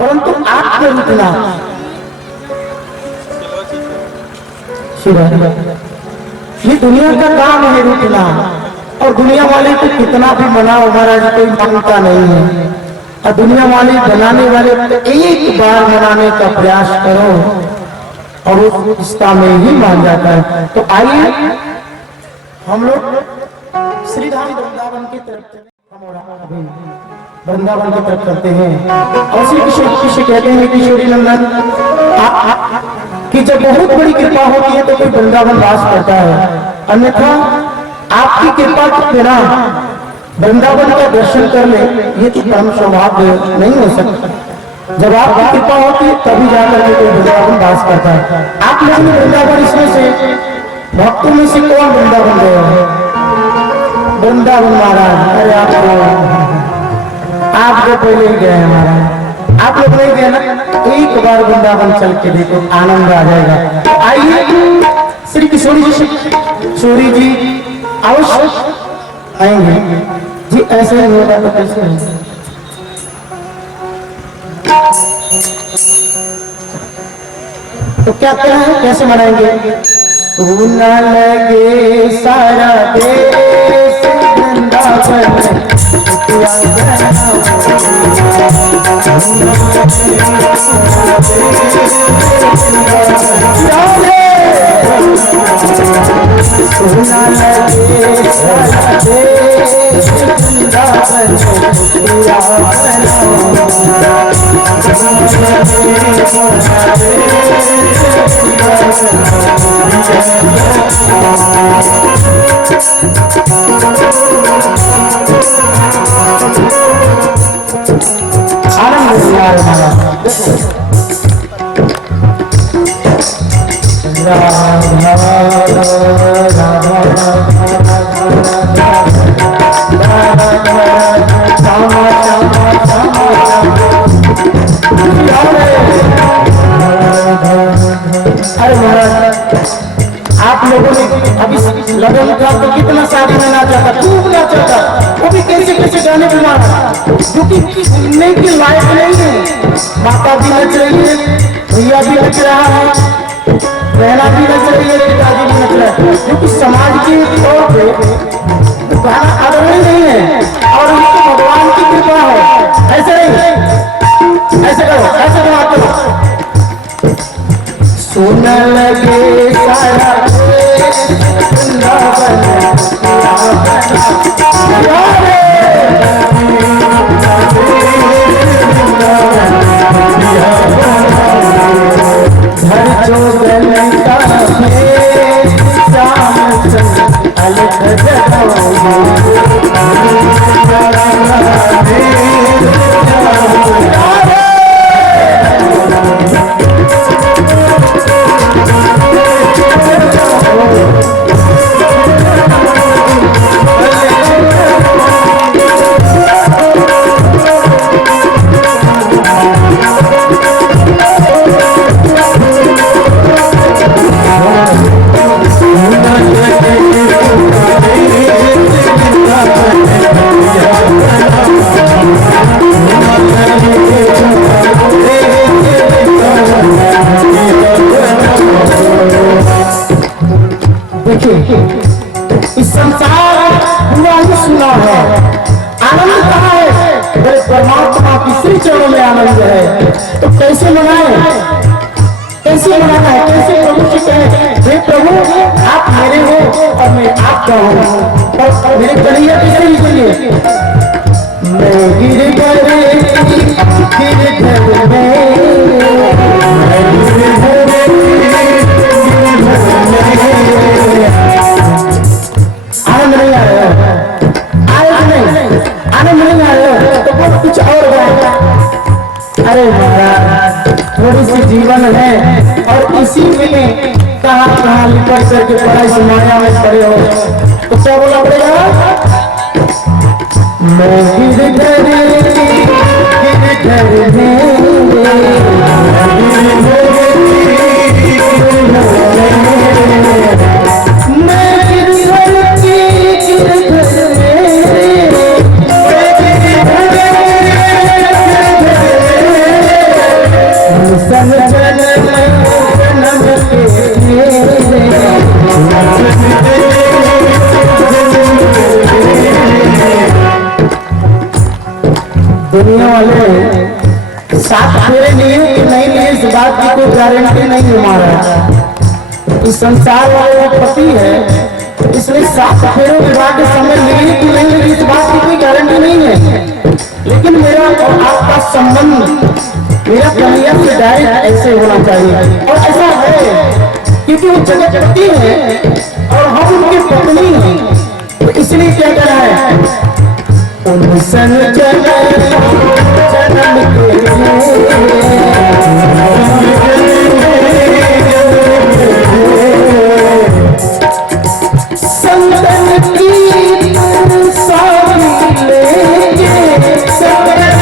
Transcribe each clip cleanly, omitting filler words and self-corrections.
परंतु आपके रुकना ये दुनिया का काम है रुकना। और दुनिया वाले को कितना भी मनाओ महाराज कोई मानता नहीं है। और दुनिया वाले बनाने वाले एक बार मनाने का प्रयास करो और उस रिश्ता में ही मान जाता है। तो आइए हम लोग श्रीधाम वृंदावन की तरफ वृंदावन की तरफ करते हैं। और श्री किशोर कहते हैं किशोरी नंदन कि जब बहुत बड़ी कृपा होती है तो कोई वृंदावन वास करता है, अन्यथा आपकी कृपा के बिना वृंदावन का दर्शन कर ले ये तो परम सौभाग्य नहीं हो सकता। जब आपकी कृपा होती है तभी जाकर के कोई वृंदावन वास करता है। आप लोगों ने वृंदावन इसमें से भक्तों में से कौन वृंदावन गए हैं? वृंदावन महाराज, अरे आपको पहले ही गए हैं महाराज। आप लोग नहीं गए ना, एक बार वृंदावन चल के देखो, आनंद आ जाएगा। आइए श्री किशोरी जी अवश्य आएंगे जी। ऐसे नहीं होगा तो कैसे होगा? तो क्या कहना है, कैसे मनाएंगे? सुना लगे सारा देश वृंदावन सुना लगे सारा देश वृंदावन अरे महाराज, आप लोगों ने अभी लगन था तो कितना शादी में नाचा था, खूब नाचा था, वो भी कैसे कैसे गाने पे मारा, क्योंकि सुनने के लायक नहीं है। माता भी नच रही है, भैया भी नच रहा है, बहना भी नच रही है, पिताजी भी नच रहा है, क्योंकि समाज के तौर पे गाना आदरणीय नहीं है और उनको भगवान की कृपा है। ऐसे नहीं, ऐसे करो, ऐसे करो। सुन लगे सारा घर जो इस संसार पूरा ही सुना है, आनंद कहाँ है? मेरे परमात्मा की श्री चरणों में आनंद है। तो कैसे मनाए, कैसे मनाना है, कैसे प्रभु से कहे, हे प्रभु आप मेरे हो और मैं आपका हूँ, और मेरे कन्हैया कैसे लिखेंगे? मैं गिरधर आनंद नहीं आ रहा है, आनंद नहीं आ रहा है तो बहुत कुछ और गाएगा। अरे महाराज, थोड़ी सी जीवन है और इसी में कहाँ लिपट करके पढ़ाई से माया में पड़े हो, तो क्या बोला पड़ेगा? मैं गिरधर दुनिया वाले साथ फेरे लिए कि नहीं लिए, इस बात की कोई गारंटी नहीं है। हमारा इस संसार वाले पति है, इसलिए साथ फेरों विवाह के समय लिए कि नहीं लिए, इस बात की कोई गारंटी नहीं है। लेकिन मेरा और आपका संबंध मेरा कन्हैया से डायरेक्ट ऐसे होना चाहिए, और ऐसा है क्योंकि वो जगतपति है और हम उनकी पत्नी हैं। तो इसलिए क्या करा है, सन संतन की सारी लेंगे, संतन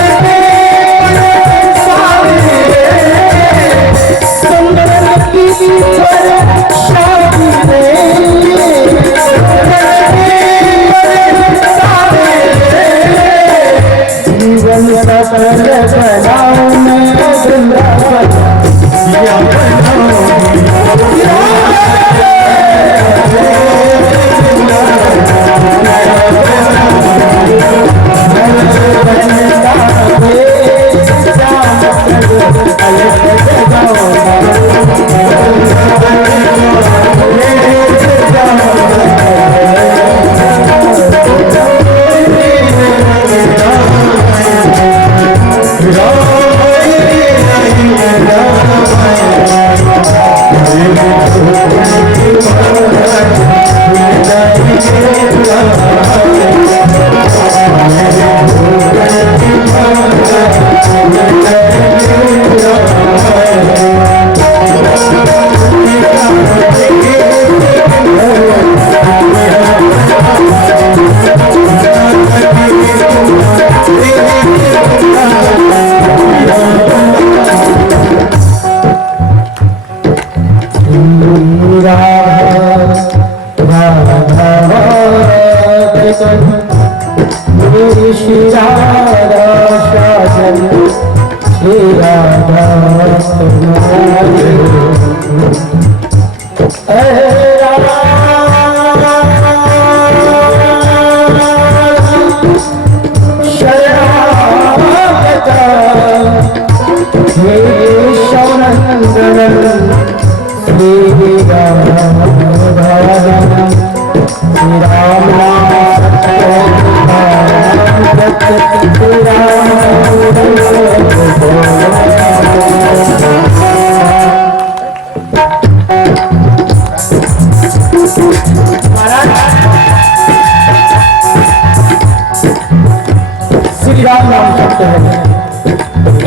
श्री राम नाम सत्य है।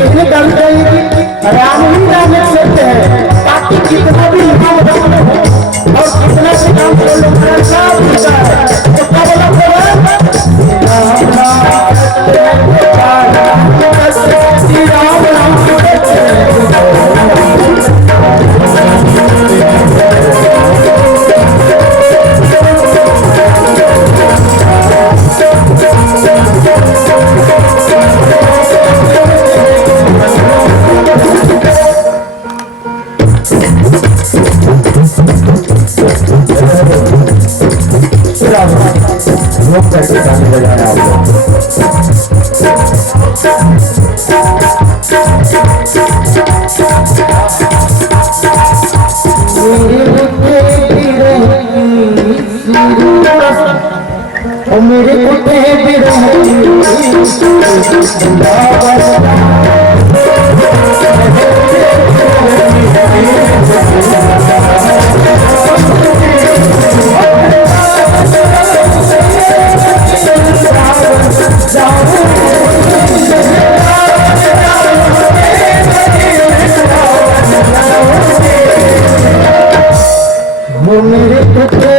इसलिए कहना चाहिए कि राम ही नाम एक सत्य है। बाकी कितना भी नाम राम हो और कितना भी नाम को लोग सब होता है तो क्या बोला राम नाम सत्य है। श्री राम नाम सत्य मेरे कुत्ते भी वो मेरे कुत्ते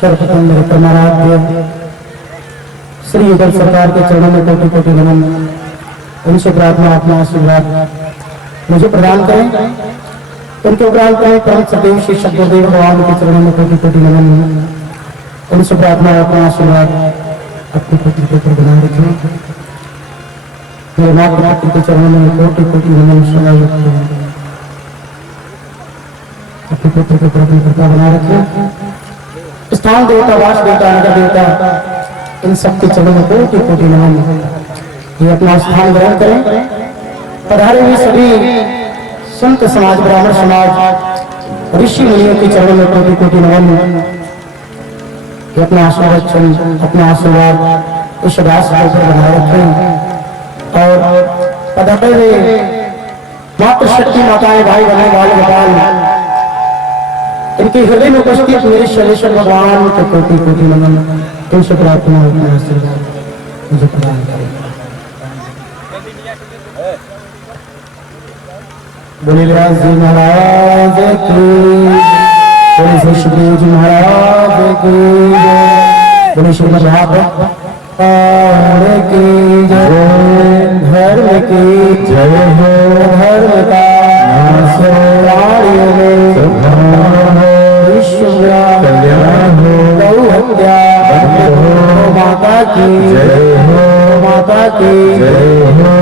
सर्वप्रथम मेरे परमाराध्य श्री युगल सरकार के चरणों में कोटि कोटि नमन। उनसे प्रार्थना अपना आशीर्वाद मुझे प्रदान करें, उनके उपरांत करें परम सदैव श्री सद्गुरुदेव भगवान के चरणों में कोटि कोटि नमन। उनसे प्रार्थना अपना आशीर्वाद अपनी पुत्र के ऊपर बनाए रखें। मेरे माता पिता के चरणों में कोटि कोटि नमन सुनाई रखते हैं। अपने पुत्र के ऊपर अपनी कृपा बनाए रखें। स्थान देवता, वास देवता, नगर देवता, इन सबके चरणों में कोटि कोटि नमन। ये अपना स्थान ग्रहण करें। पधारे हुए सभी संत समाज, ब्राह्मण समाज, ऋषि मुनियों के चरणों में कोटि कोटि नमन। कि अपना आशीर्वाद, अपना आशीर्वाद इस रास के ऊपर बनाए रखें। और पधारे हुए मातृशक्ति माताएं, भाई बहन, बाल गोपाल, इनके हृदय में उपस्थित मेरे शैलेश्वर भगवान के कोटि कोटि नमन। तुमसे प्रार्थना अपना आशीर्वाद मुझे प्रदान करें। बोले व्यास जी महाराज की, बोले श्री सुखदेव जी महाराज की, बोले श्रीमद् भागवत की जय। धर्म की जय हो, धर्म का कल्याण हो, गौ हत्या हो, माता की जय हो, माता की जय हो।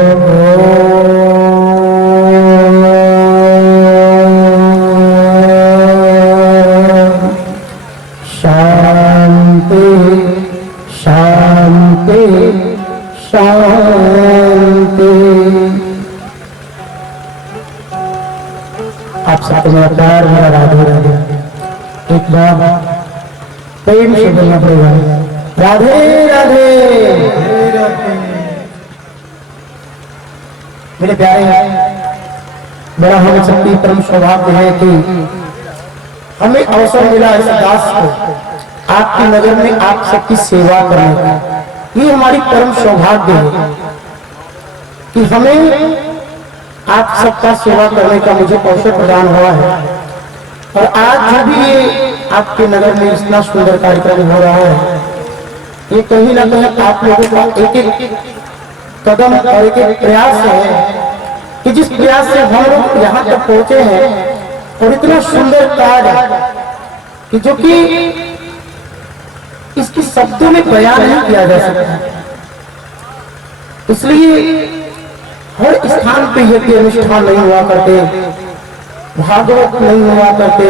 शांति शांति शांति। आप सबको मेरा प्यार, मेरा राधे राधे। एक बार प्रेम से बोलना पड़ेगा, राधे राधे। मेरे प्यारे, बड़ा हम सबकी परम सौभाग्य है कि हमें अवसर मिला इस दास को आपके नगर में आप सबकी सेवा करने का। ये हमारी परम सौभाग्य है कि हमें आप सबका सेवा करने का मुझे अवसर प्रदान हुआ है। और आज जो भी ये आपके नगर में इतना सुंदर कार्यक्रम हो रहा है, ये कहीं ना कहीं आप लोगों का एक एक कदम और एक एक प्रयास है कि जिस प्रयास से हम लोग यहाँ तक पहुंचे हैं। और इतना सुंदर कार्य कि जो कि इसकी शब्दों में बयान नहीं किया जा सकता। इसलिए हर स्थान पे यज्ञ अनुष्ठान नहीं हुआ करते, भागवत नहीं हुआ करते,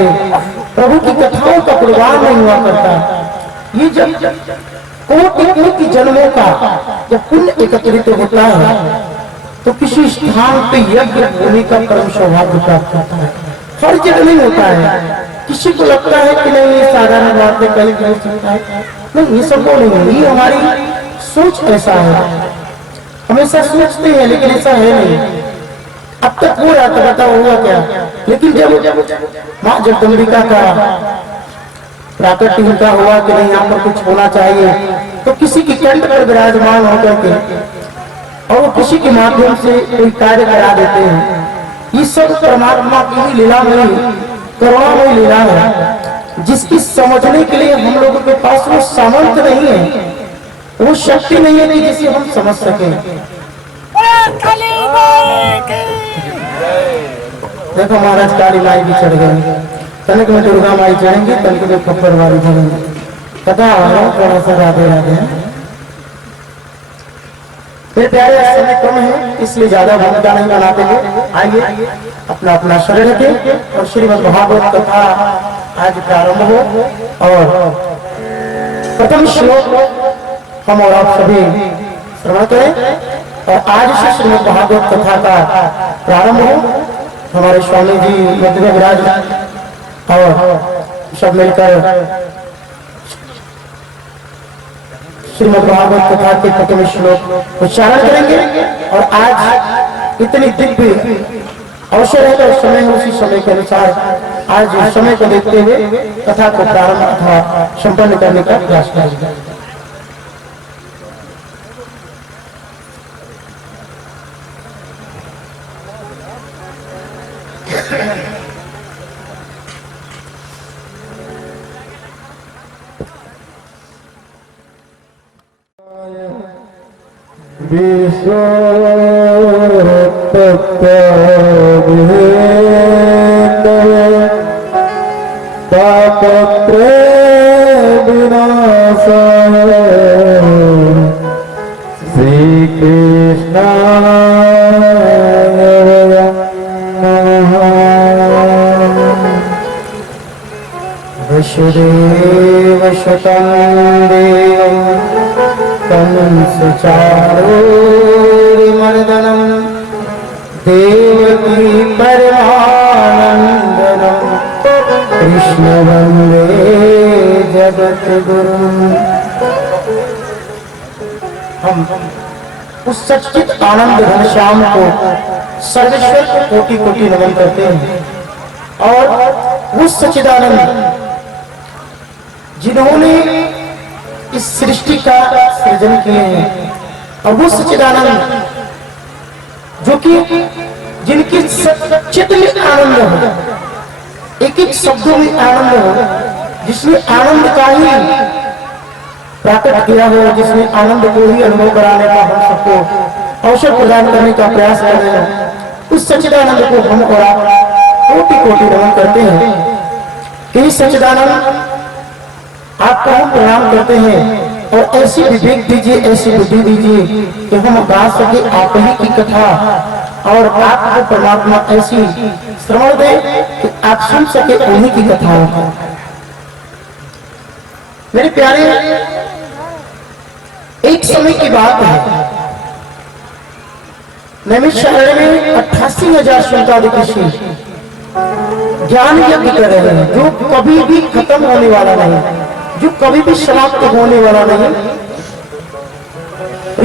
प्रभु की कथाओं का प्रवाह नहीं हुआ करता। ये जब कोटि जन्मों का जब पुण्य एकत्रित होता है तो किसी स्थान पे यज्ञ होने का परम सौभाग्य प्राप्त होता है। हर जगह नहीं होता है। किसी को लगता है कि नहीं ये साधारण बात है, कहीं हो सकता है, नहीं, ये सब नहीं है। ये हमारी सोच ऐसा है, हमेशा सोचते हैं लेकिन ऐसा है नहीं। अब तक हो रहा था, बताओ हुआ क्या। लेकिन जब माँ जगदम्बिका का प्राकट्य उनका हुआ कि नहीं यहाँ पर कुछ होना चाहिए, तो किसी की कंठ पर विराजमान होकर के और वो किसी के माध्यम से कोई कार्य करा देते हैं। ये सब परमात्मा की ही लीला में, करुणामयी लीला है, जिसकी समझने के लिए हम लोगों के पास वो सामर्थ्य नहीं है, वो शक्ति नहीं है कि जिसे हम समझ सकें। देखो महाराज काली माई भी चढ़ गए, तनिक में दुर्गा माई चढ़ेंगे, तनिक में खप्पर वाली चढ़ेंगे। कथा थोड़ा सा राधे राधे। मेरे प्यारे, समय कम है इसलिए ज्यादा भूमिका नहीं बनाते हैं। आइए अपना अपना शरीर रखें और श्रीमद् भागवत कथा आज प्रारंभ हो। और प्रथम श्लोक हम और आप सभी श्रवण करें। और आज से श्रीमद् भागवत कथा का प्रारंभ हो। हमारे स्वामी जी मध्य में विराज और सब मिलकर श्रीमद् भागवत कथा के प्रथम श्लोक उच्चारण करेंगे। और आज इतनी दिव्य अवसर है तो समय है, उसी समय के अनुसार आज समय को देखते हुए कथा को प्रारंभ अथवा संपन्न करने का प्रयास करेंगे। विश्व तत्व तापत्र विनाशाय श्री कृष्णाय नमः। वसुदेव सुतं देवं कंसचारूरिमर्दनं देवकी परमानन्दनं कृष्ण वन्दे जगद्गुरुम्। हम उस सच्चित आनंद घनश्याम को सर्वेश्वर को कोटि कोटि नमन करते हैं और उस सच्चिदानंद जिन्होंने इस सृष्टि का सृजन किए हैं और वो सच्चिदानंद जो कि जिनकी चित्त में आनंद हो, एक एक शब्दों में आनंद हो, जिसने आनंद का ही प्राकट किया हो, जिसने आनंद को ही अनुभव कराने का हम सबको अवसर प्रदान करने का प्रयास कर रहे हैं, उस सच्चिदानंद को हम और आप कोटि कोटि नमन करते हैं कि सच्चिदानंद आपको हम प्रणाम करते हैं और ऐसी विवेक दीजिए, ऐसी बुद्धि दीजिए कि हम गा सके आप ही की कथा और आपको परमात्मा ऐसी श्रवण दे कि आप सुन सके उन्हीं की कथाओं को। मेरे प्यारे, एक समय की बात है, नैमिषारण्य में 88,000 शौनकादिक ऋषि ज्ञान यज्ञ कर रहे हैं जो कभी भी खत्म होने वाला नहीं, जो कभी भी समाप्त होने वाला नहीं।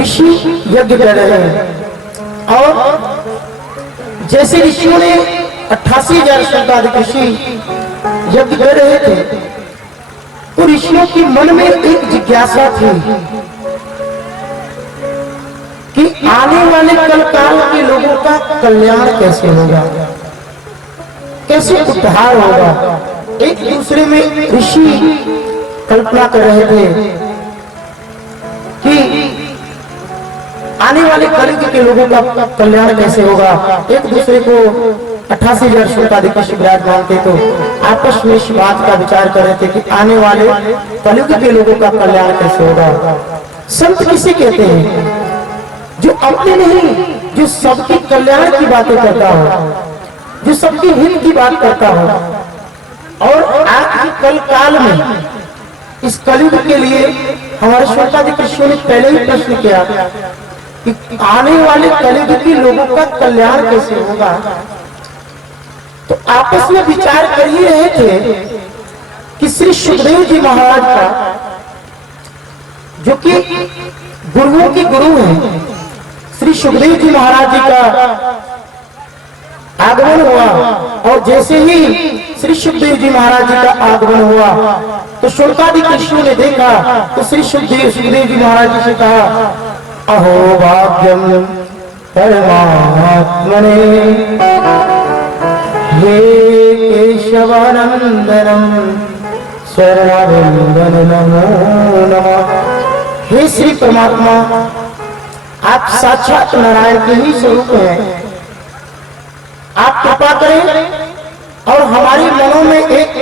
ऋषि यज्ञ कर रहे हैं और जैसे ऋषियों ने 88,000 शौनकादिक ऋषि यज्ञ कर रहे थे तो ऋषियों के मन में एक जिज्ञासा थी कि आने वाले कलकाल के लोगों का कल्याण कैसे होगा, कैसे उद्धार होगा। एक दूसरे में ऋषि कल्पना कर रहे थे कि आने वाले कलयुग के लोगों का कल्याण कैसे होगा। एक दूसरे को 88,000 शौनकादिक ऋषि विराजमान थे तो आपस में इस बात का विचार कर रहे थे कि आने वाले कलयुग के लोगों का कल्याण कैसे होगा। संत किसे कहते हैं? जो अपने नहीं, जो सबके कल्याण की बातें करता हो, जो सबके हित की बात करता हो। और आज के कल काल में इस कलयुग के लिए हमारे शौनकादिक ऋषियों ने पहले ही प्रश्न किया कि आने वाले कलयुग के लोगों का कल्याण कैसे होगा। तो आपस में विचार कर ही रहे थे कि श्री सुखदेव जी महाराज का, जो कि गुरुओं के गुरु हैं, श्री सुखदेव जी महाराज जी का आगमन हुआ और जैसे ही श्री सुखदेव जी महाराज जी का आगमन हुआ तो शौनकादिक ऋषियों ने देखा तो श्री सुखदेव जी महाराज जी से कहा, अहो भाग्यम परमात्मने हे केशवानंदनम स्वर्णानंदन नमो नमः। हे श्री परमात्मा, आप साक्षात नारायण के ही स्वरूप हैं, आप कृपा करें। और हमारे मनों में एक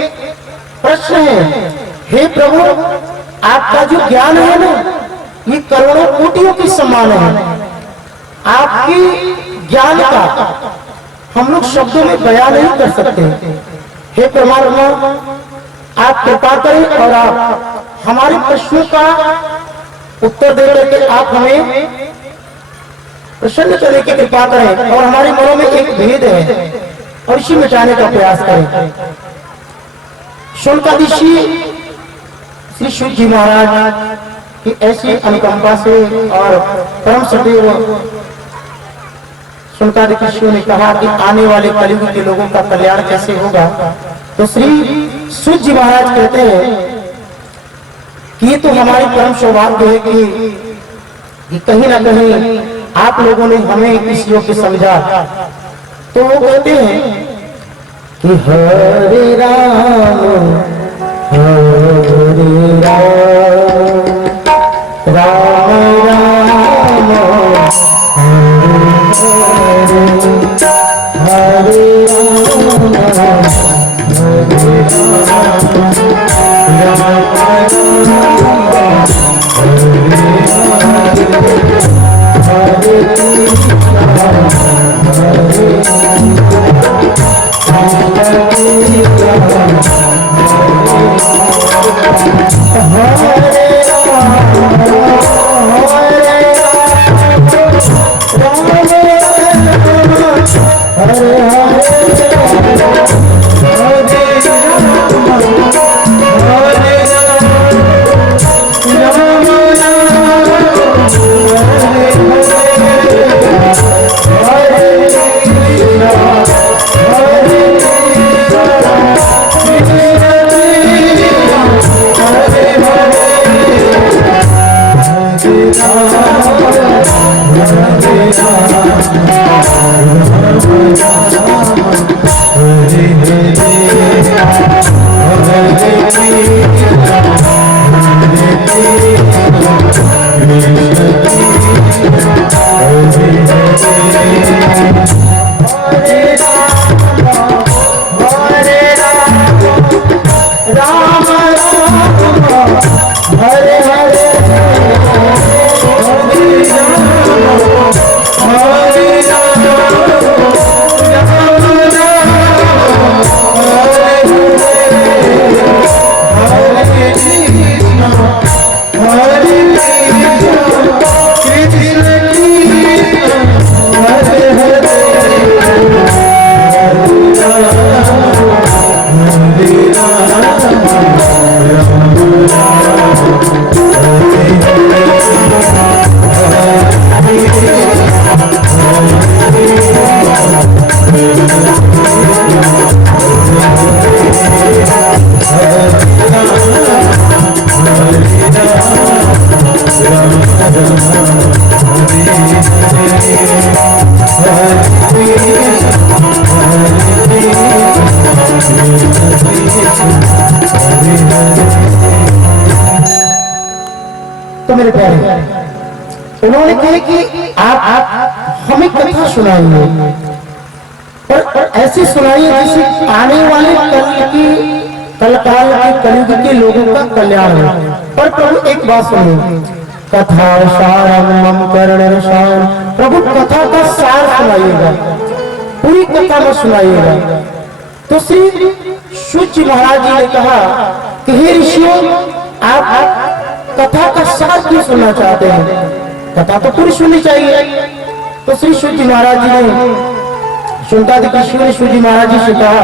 प्रश्न है, हे प्रभु, आपका जो ज्ञान है ना, ये करोड़ों कोटियों के समान है। आपकी ज्ञान का हम लोग शब्दों में बयान नहीं कर सकते। हे परमात्मा, आप कृपा करें और आप हमारे प्रश्नों का उत्तर दे करके आप हमें प्रसन्न करने की कृपा करें और हमारे मनों में एक भेद है और इसी मिटाने का प्रयास करें। शौनकादिक श्री शुद्ध जी महाराज की ऐसी अनुकंपा से और परम सदैव शौनकादिक ऋषियों ने कहा कि आने वाले कलयुग के लोगों का कल्याण कैसे होगा। तो श्री शुद्ध जी महाराज कहते हैं कि ये तो हमारी परम सौभाग्य है कि कहीं ना कहीं आप लोगों ने हमें इस योग्य समझा। तो वो कहते हैं कि हरे राम राम राम तो मेरे प्यारे, उन्होंने कहा कि आप हमें कथा सुनाइए, पर ऐसी सुनाइए जिससे आने वाले कलकाल के कलयुग के लोगों का कल्याण हो। पर प्रभु एक बात सुनिए, कथा सारम मम कर्ण सार, प्रभु कथा का सार सुनाइएगा, पूरी कथा में सुनाइएगा। तो श्री सूत जी महाराज जी ने कहा कि हे ऋषियों, आप कथा का सार क्यों सुनना चाहते हैं? कथा तो पूरी सुननी चाहिए। तो श्री सूत जी महाराज जी ने सुनकादिक ऋषियों सूत जी महाराज जी से कहा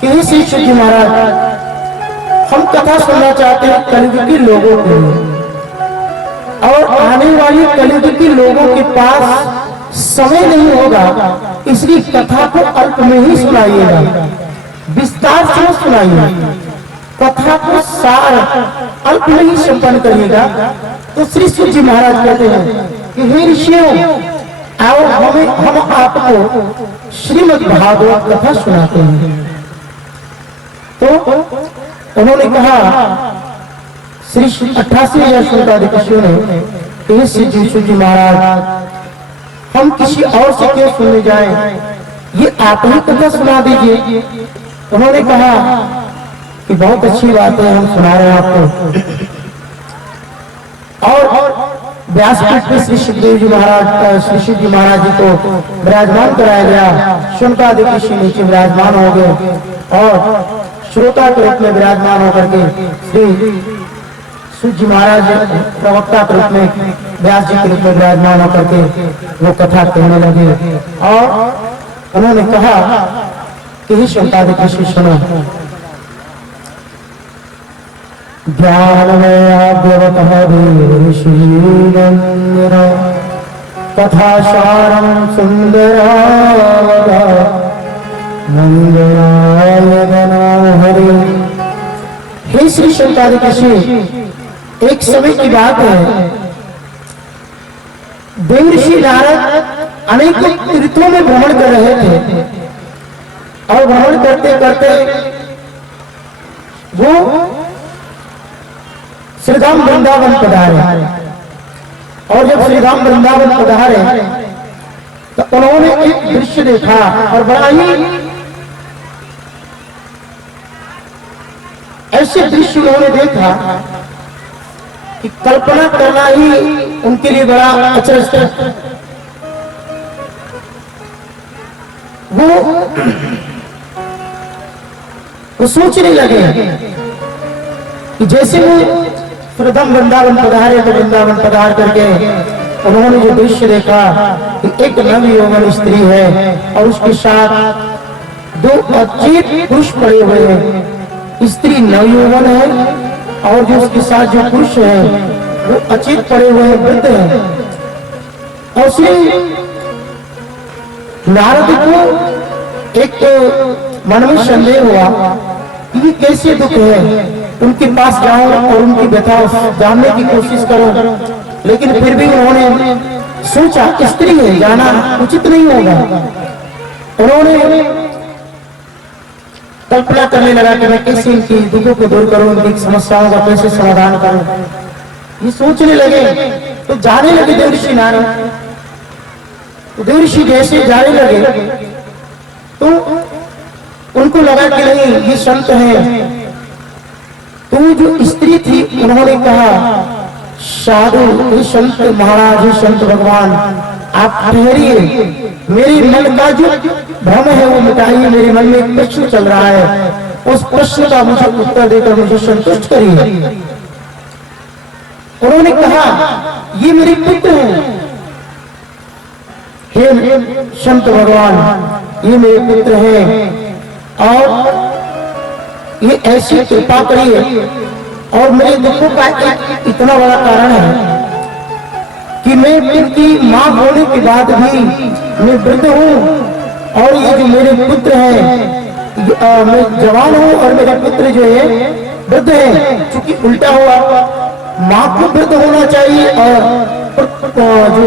कि हे श्री सूत जी महाराज, हम कथा सुनना चाहते हैं कलयुग के लोगों के लिए, और आने वाले कलयुग के लोगों के पास समय नहीं होगा, इसलिए कथा को अल्प में ही सुनाइएगा, विस्तार से सुनाइए, कथा को सार अल्प में ही संपन्न करिएगा। तो श्री सूत जी महाराज कहते हैं कि हे ऋषियों, आओ हम आपको श्रीमद् भागवत कथा सुनाते हैं। तो उन्होंने कहा, श्री 88,000 सुनकादिक ऋषियों ने, श्री सूत जी महाराज, हम किसी और से क्यों सुनने जाएं, ये आप ही कथा सुना दीजिए। उन्होंने कहा कि बहुत अच्छी बात है, हम सुना रहे हैं आपको। और व्यासपीठ पे श्री सुखदेव जी महाराज, श्री शिव जी महाराज जी को विराजमान कराया गया। सुनकादिक ऋषि नीचे विराजमान हो गए और श्रोता के रूप में विराजमान होकर के श्री सूत जी महाराज प्रवक्ता के रूप में, व्यास जी के रूप में विराजमान होकर के वो कथा कहने लगे। और उन्होंने कहा कि ही सुनकादिक ऋषि सुनो, कथा सारम सुंदरावदा मंगलाय हरे। हे श्री सुनकादिक ऋषि, एक समय की बात है, देव ऋषि नारद अनेकों तीर्थों में भ्रमण कर रहे थे, और भ्रमण करते करते वो श्रीधाम वृंदावन पधारे। और जब श्रीधाम वृंदावन पधारे तो उन्होंने एक दृश्य देखा, और बड़ा ही ऐसे दृश्य उन्होंने देखा कि कल्पना करना ही उनके लिए बड़ा अचरज था। वो सोचने लगे कि जैसे वो प्रथम वृंदावन पधारे तो वृंदावन पधार करके उन्होंने जो दृश्य देखा कि एक नवयौवन स्त्री है और उसके साथ दो अचेत पुरुष पड़े हुए हैं। स्त्री नवयौवन है और जो उसके साथ जो पुरुष है वो अचेत पड़े हुए हैं, वृद्ध है। और श्री नारद को एक मन में संदेह हुआ कि ये कैसे दुख है। उनके पास जाऊं और उनकी व्यथा जानने की कोशिश करूं, लेकिन फिर भी उन्होंने सोचा स्त्री है, जाना उचित नहीं होगा। उन्होंने कल्पना करने लगा कि मैं कैसे इनकी दुखों को दूर करूं, इनकी समस्याओं का कैसे समाधान करूं। ये सोचने लगे तो जाने लगे देवर्षि नारद। देवर्षि जैसे जाने लगे तो उनको लगा कि नहीं ये संत है। तो जो स्त्री थी उन्होंने कहा, साधु, ये संत महाराज, ये संत भगवान, आप ठहरिए, मेरे मन का जो भ्रम है वो मिटाइए। मेरे मन में एक प्रश्न चल रहा है, उस प्रश्न का मुझे उत्तर देकर मुझे संतुष्ट करिए। उन्होंने कहा, ये मेरे पुत्र हैं। हे संत भगवान, ये मेरे पुत्र हैं और ये ऐसी कृपा करिए। और मेरे दुखों का एक इतना बड़ा कारण है कि मैं इनकी मां होने के बाद भी मैं वृद्ध हूँ और ये जो मेरे पुत्र हैं, मैं जवान हूँ और मेरे पुत्र जो है वृद्ध है। चूंकि उल्टा हुआ, मां को वृद्ध होना चाहिए और जो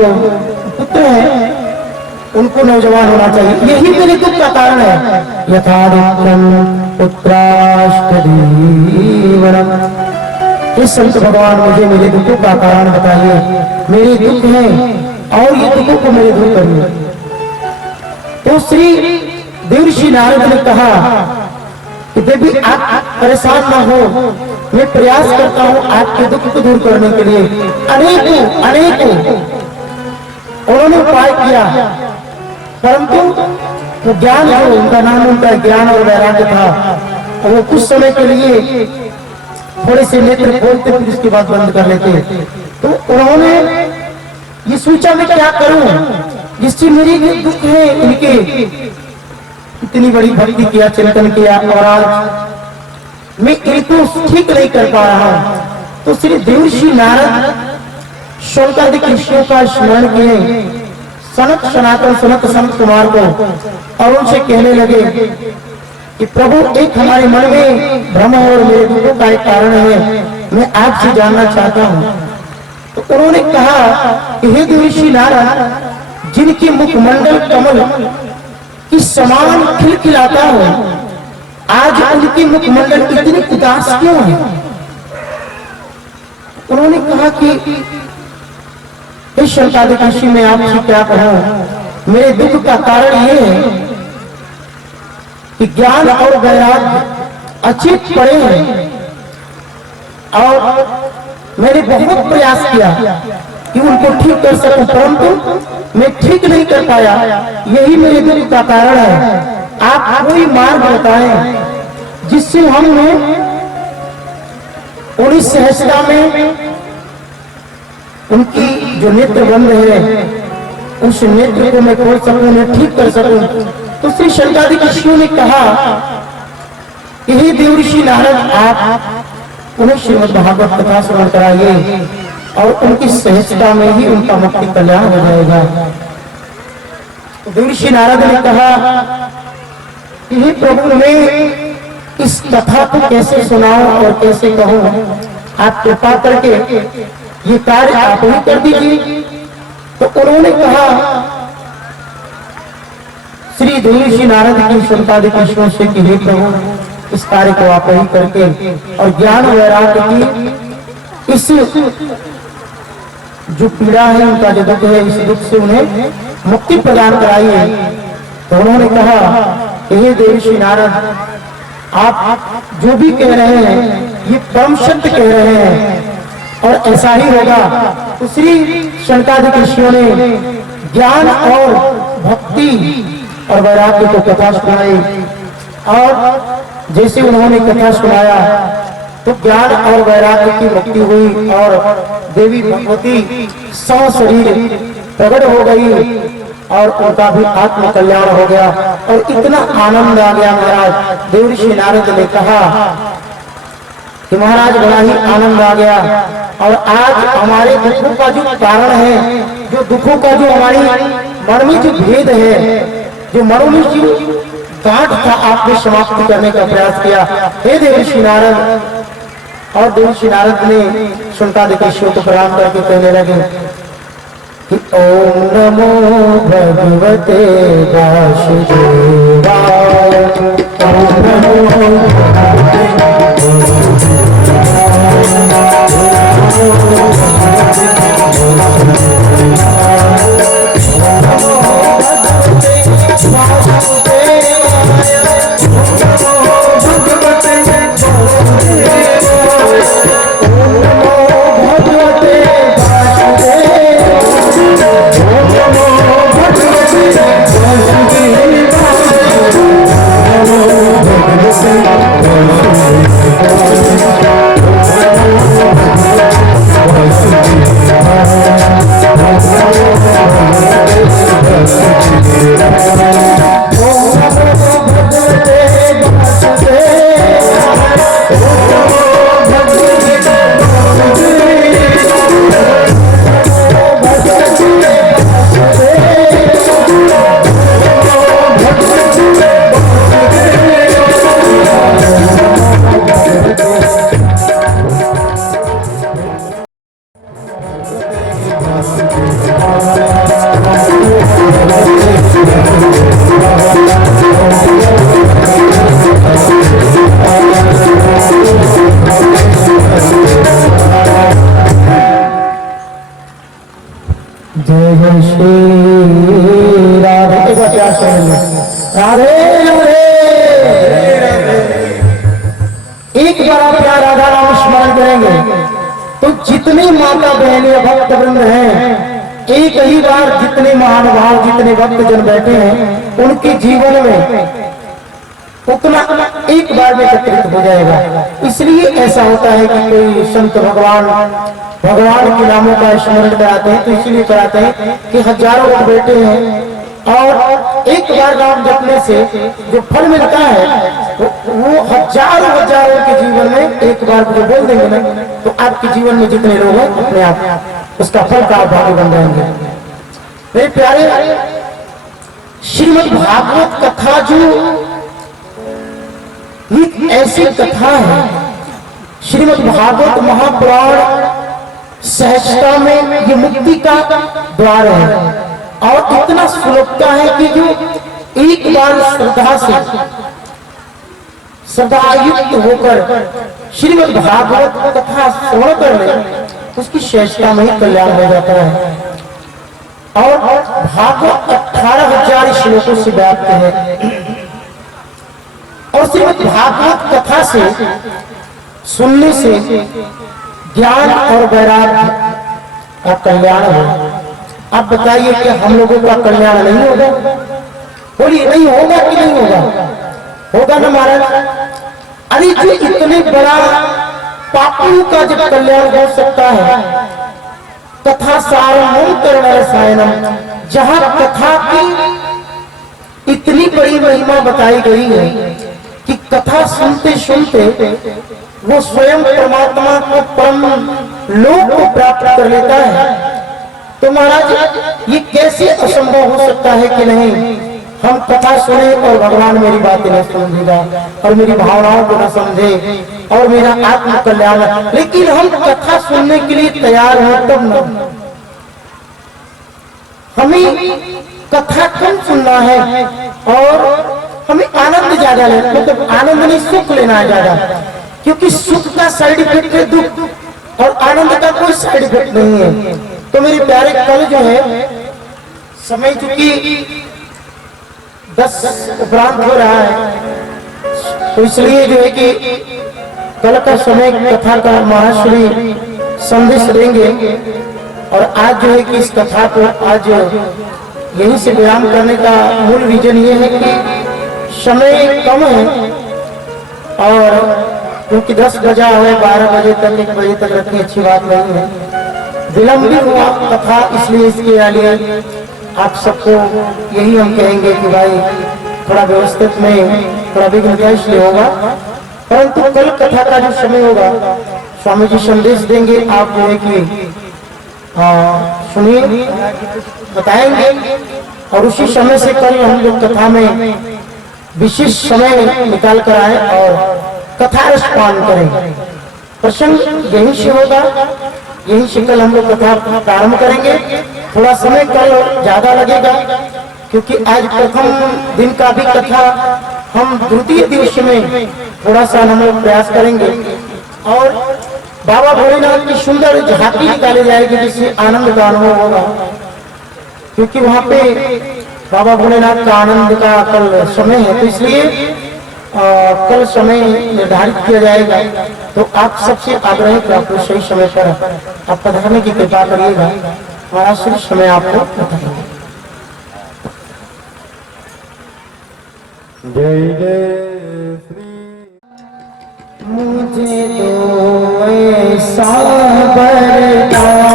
पुत्र है उनको नौजवान होना चाहिए। यही मेरे दुख का कारण है। यथा इस संत भगवान मुझे मेरे दुखों का कारण बताइए। मेरे दुख हैं और ये दुखों को मेरे दूर करिए। तो श्री देवर्षि नारद ने कहा कि देवी आप परेशान ना हो, मैं प्रयास करता हूँ आपके दुख को दूर करने के लिए। अनेकों उन्होंने उपाय किया, परंतु वो ज्ञान जो उनका नाम उनका ज्ञान और वैराग्य था, वो कुछ समय के लिए थोड़े से नेत्र खोलते फिर उसके बाद बंद कर लेते। तो उन्होंने ये सोचा मैं क्या करूं जिससे मेरी दुख है इनके, इतनी बड़ी भक्ति किया, चिंतन किया और आज मैं इनको ठीक नहीं कर पा रहा हूं। तो श्री देवर्षि नारद शौनकादि ऋषियों का स्मरण किए, सनातन सनत संत कुमार को, और उनसे कहने लगे कि प्रभु एक हमारे मन में भ्रम और मेरे दुखों का एक कारण है, मैं आपसे जानना चाहता हूँ। तो उन्होंने कहा कि हे देवर्षि नारद, जिनके मुखमंडल कमल की समान खिलखिलाता हो, आज उनके मुखमंडल इतने उदास क्यों है? उन्होंने कहा कि इस शौनकादिक ऋषि में आपसे क्या कहूं, मेरे दुख का कारण ये है कि ज्ञान और वैराग्य अचित पड़े हैं और मैंने बहुत प्रयास किया कि उनको ठीक कर सकूं, परंतु मैं ठीक नहीं कर पाया। यही मेरे दुख का कारण है। आप कोई मार्ग बताएं जिससे हमने उन्हीं सहजता में उनकी जो नेत्र बंद है उस नेत्र को मैं खोल सकूं, मैं ठीक कर सकूं। तो श्री शौनकादिक ऋषियों ने कहा कि हे देवर्षि नारद, आप उन्हें श्रीमद् भागवत कथा श्रवण कराइए और उनकी सहजता में ही उनका मुक्ति कल्याण हो जाएगा। तो देवर्षि नारद ने कहा कि हे प्रभु, मैं इस कथा को कैसे सुनाऊं और कैसे कहूं, आप कृपा करके ये कार्य आप ही कर दीजिए। तो उन्होंने कहा श्री देवर्षि नारद की शौनकादिक ऋषियों से कि हे प्रभु, इस कार्य को आप ही करके और ज्ञान वैराग्य की इस जो पीड़ा है, उनका जो दुख है, इस दुख से उन्हें मुक्ति प्रदान कराइए। तो उन्होंने कहा हे देवर्षि नारद, आप जो भी कह रहे हैं ये परम सत्य कह रहे हैं और ऐसा ही होगा। तो श्री शनकादिक ऋषियों ने ज्ञान और भक्ति और वैराग्य को कथा सुनाई और जैसे उन्होंने कथा सुनाया तो ज्ञान और वैराग्य की मुक्ति हुई और देवी भगवती सौ शरीर प्रकट हो गई और उनका भी आत्म कल्याण हो गया। और इतना आनंद आ गया महाराज, देवर्षि नारद ने कहा कि महाराज बड़ा ही आनंद आ गया। और आज हमारे दुखों का जो कारण है, जो दुखों का जो हमारी मन में जो भेद है, जो मन में जो गांठ था, आपने समाप्त करने का प्रयास किया। हे देवर्षि नारद। और देवर्षि नारद ने शनकादिक ऋषियों को प्रणाम करके कहने लगे कि ओम नमो भगवते वासुदेवाय, ओम नमो एक बार आप यहाँ राधा नाम स्मरण करेंगे तो जितने माता बहनें भक्त वृंद हैं, एक ही बार जितने महानुभाव जितने भक्त जन बैठे हैं उनके जीवन में उतना एक बार में एकत्रित हो जाएगा। इसलिए ऐसा होता है कि कोई संत भगवान के नामों का स्मरण कराते हैं तो इसलिए कराते हैं कि हजारों लोग बैठे हैं और एक बार नाम जपने से जो फल मिलता है वो हजारों के जीवन में एक बार जो बोल देंगे ना तो आपके जीवन में जितने लोग हैं अपने आप उसका फल का भागी बन जाएंगे। मेरे प्यारे, श्रीमद् भागवत कथा जो एक ऐसी कथा है, श्रीमद् भागवत महापुराण सहजता में ये मुक्ति का द्वार है और इतना सुलभता है कि जो एक बार श्रद्धायुक्त होकर श्रीमद् भागवत कथा श्रवण कर ले उसकी सहजता में ही कल्याण हो जाता है। और भागवत 18,000 श्लोकों से व्याप्त है और श्रीमद् भागवत कथा से सुनने से ज्ञान और वैराग्य का कल्याण हो। आप बताइए कि हम लोगों का कल्याण नहीं होगा? बोलिए नहीं होगा कि नहीं होगा? होगा ना महाराज। अरे जो इतने बड़ा पापियों का जब कल्याण हो सकता है, कथा सारम करण रसायनम, जहां कथा की इतनी बड़ी महिमा बताई गई है कि कथा सुनते सुनते वो स्वयं परमात्मा को परम लोक को प्राप्त कर लेता है। तो महाराज ये कैसे असंभव हो सकता है कि नहीं हम कथा सुने और भगवान मेरी बातें न समझेगा और मेरी भावनाओं को न समझे और मेरा आत्म कल्याण, लेकिन हम कथा सुनने के लिए तैयार हो तब न। हमें कथा कम सुनना है और हमें आनंद ज्यादा लेना, मतलब आनंद नहीं सुख लेना है ज्यादा, क्योंकि सुख का साइड इफेक्ट है दुख और आनंद का कोई साइड इफेक्ट नहीं है। तो मेरे प्यारे, कल जो है समय चूंकि 10 उपरांत हो रहा है, तो इसलिए जो है कि कल का समय कथा का महाश्री संदेश देंगे और आज जो है कि इस कथा को आज यहीं से विराम करने का मूल रीजन ये है कि समय कम है और क्योंकि 10 बजा है 12 बजे तक 1 बजे तक रखनी अच्छी बात नहीं है, विलंब भी हुआ कथा, इसलिए इसके लिए आप सबको यही हम कहेंगे कि भाई थोड़ा व्यवस्थित में थोड़ा विघ्न इसलिए होगा, परंतु कल कथा का जो समय होगा स्वामी जी संदेश देंगे, आप जो है कि सुनिए बताएंगे और उसी समय से कल हम लोग कथा में विशेष समय निकाल कर आए और कथा रसपान करें। प्रसंग यहीं से होगा, यहीं से कल हम लोग कथा प्रारंभ करेंगे। थोड़ा समय कल ज्यादा लगेगा क्योंकि आज प्रथम दिन का भी कथा हम द्वितीय दिवस में थोड़ा सा हम लोग प्रयास करेंगे और बाबा भोलेनाथ की सुंदर झांकी निकाली जाएगी जिससे आनंद का अनुभव होगा, क्योंकि वहाँ पे बाबा भोलेनाथ का आनंद का कल समय है, तो इसलिए कल समय निर्धारित किया जाएगा। तो आप सबसे आग्रह है कि आप लोग सही समय पर आप पधारने की कृपा करिएगा, हमारा सही समय आपको बताएंगे। जय जय श्री मुझे तो ऐसा बरदान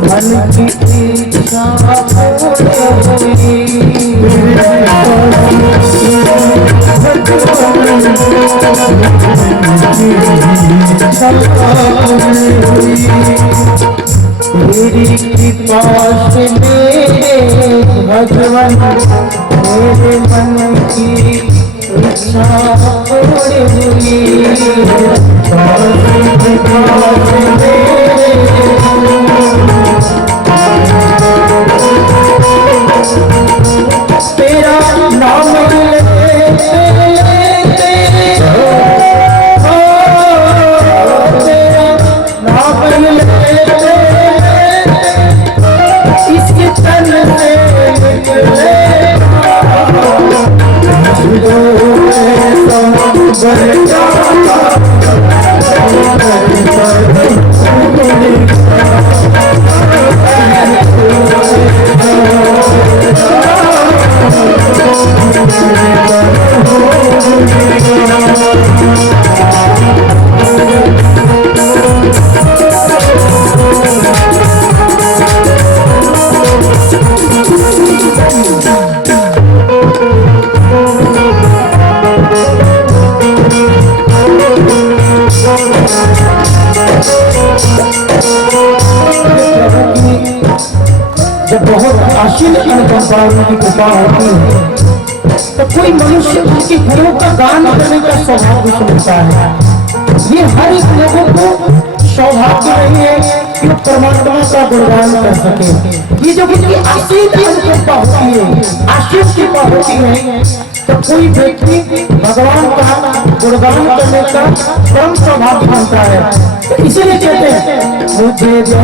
मन की इच्छा मेरी कृपा से मेरे भगवान मेरे मन की इच्छा पूरी हुई। तेरा नाम इसके तन से प्रभु की जब बहुत आशीष अनुकंपा उनकी कृपा होती है तो कोई मनुष्य उनके गुणों का गान करने का सौभाग्य मिलता है। ये हर एक लोगों को सौभाग्य नहीं है कि वो परमात्मा का गुणगान कर सके। ये जो उनकी आशीष अनुकंपा होती है, आशीष कृपा होती है, तो कोई व्यक्ति भगवान का गुणगान करने का परम सौभाग्य बनता है। तो इसीलिए कहते हैं मुझे जो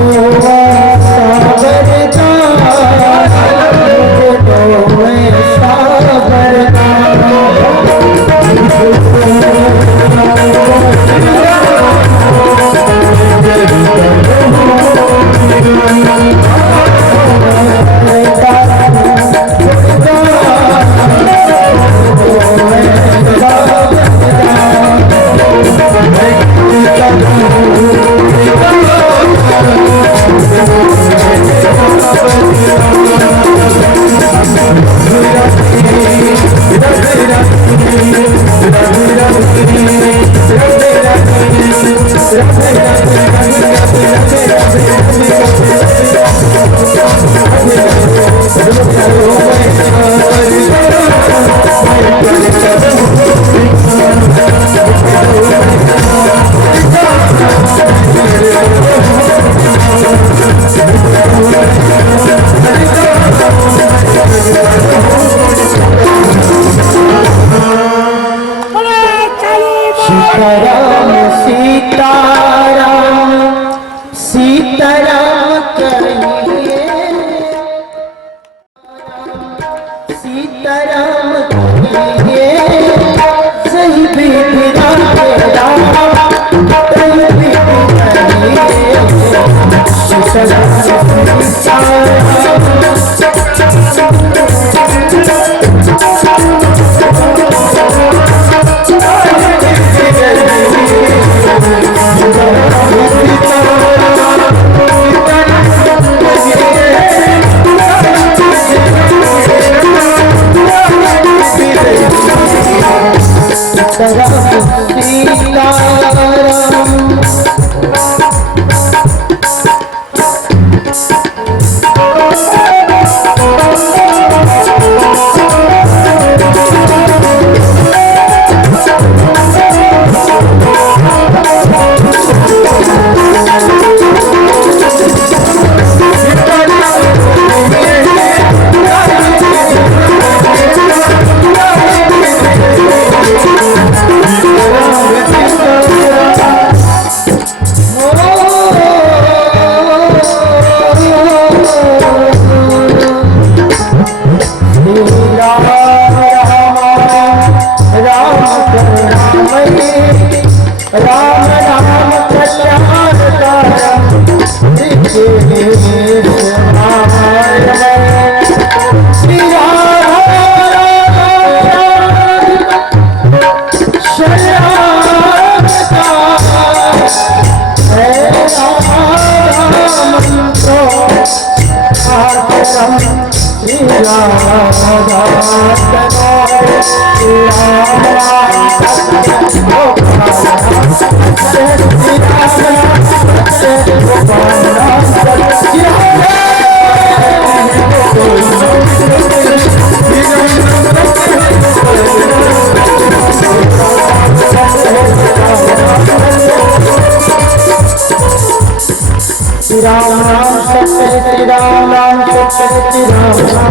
श्री राम राम सत्य श्री राम राम सत्य श्री राम राम।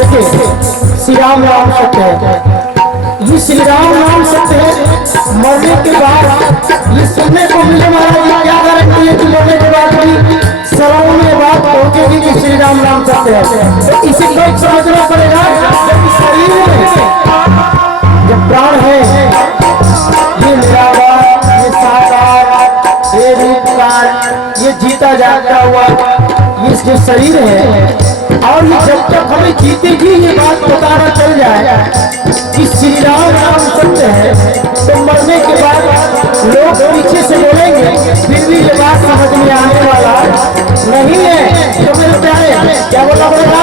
देखिए श्री राम राम सत्य ये श्री राम राम सत्य मरने के बाद ये सुनने को मिले महाराज। ये क्या गारंटी है कि मरने के बाद भी सराउं में बात पहुंचेगी कि श्री राम राम सत्य है। तो इसे तो समझना पड़ेगा कि शरीर में जब प्राण है ये निराकार, ये साकार, ये रूपकार, ये जीता जाता हुआ ये जो शरीर है, और ये जब तक हमें जीते जी ये बात बताना चल जाए कि श्री राम राम सत्य है, तो मरने के बाद लोग पीछे से बोलेंगे फिर भी ये बात समझ में आने वाला नहीं है। तो मेरे प्यारे क्या बोला बोला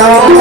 राम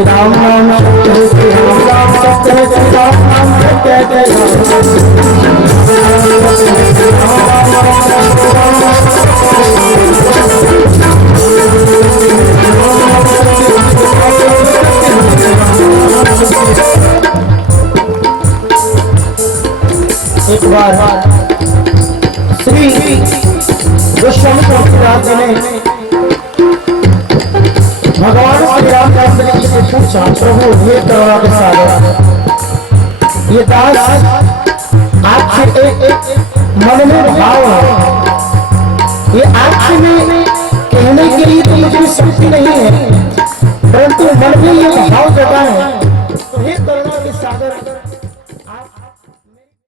श्री राम नाम सत्य है श्री राम नाम सत्य है श्री राम नाम सत्य है जय एक बार श्री गोस्वामी तुलसीदास जी ने भगवान श्री रामचंद्र जी से पूछा, प्रभु हे करुणा के सागर, ये दास आपसे एक मन में भाव है, ये आपसे में कहने के लिए तो मुझे शक्ति नहीं है, परंतु मन में ये भाव जगा है